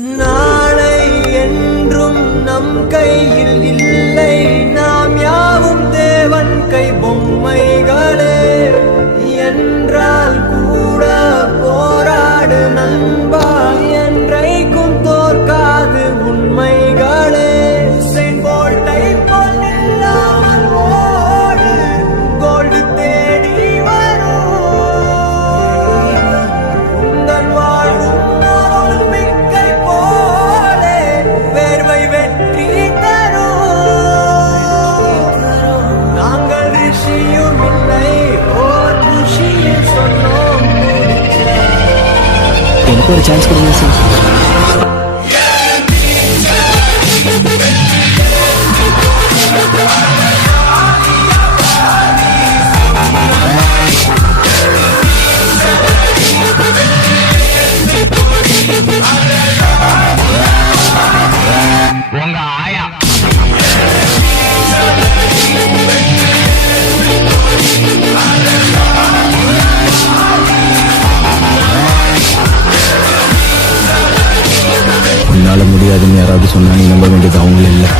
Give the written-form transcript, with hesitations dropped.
நாளை என்றும் நம் கையில் இல்லை, நாம் யாவும் தேவன் கை பொம்மைகளே. என்றால் கூட போராடு நண்பா, என்றைக்கும் தோற்காது உண்மைகளே. செயின்ட் போல்ட்டை போல் இல்லாமல் ஓடு, கோல்டு தேடி வரும். உந்தன் வாழும் ஒலிம்பிக்கை போலே வேர்வை வெற்றி தரும். நாங்கள் ரிஷியும் இல்லை, ஓர் ருஷியில் சொன்னோம் முடிச்ச. எனக்கு ஒரு சான்ஸ் கொடுங்க சார். உங்க ஆயா உன்னால முடியாதுன்னு யாராவது சொன்னா நீ நம்ப வேண்டியது அவங்கள இல்லை.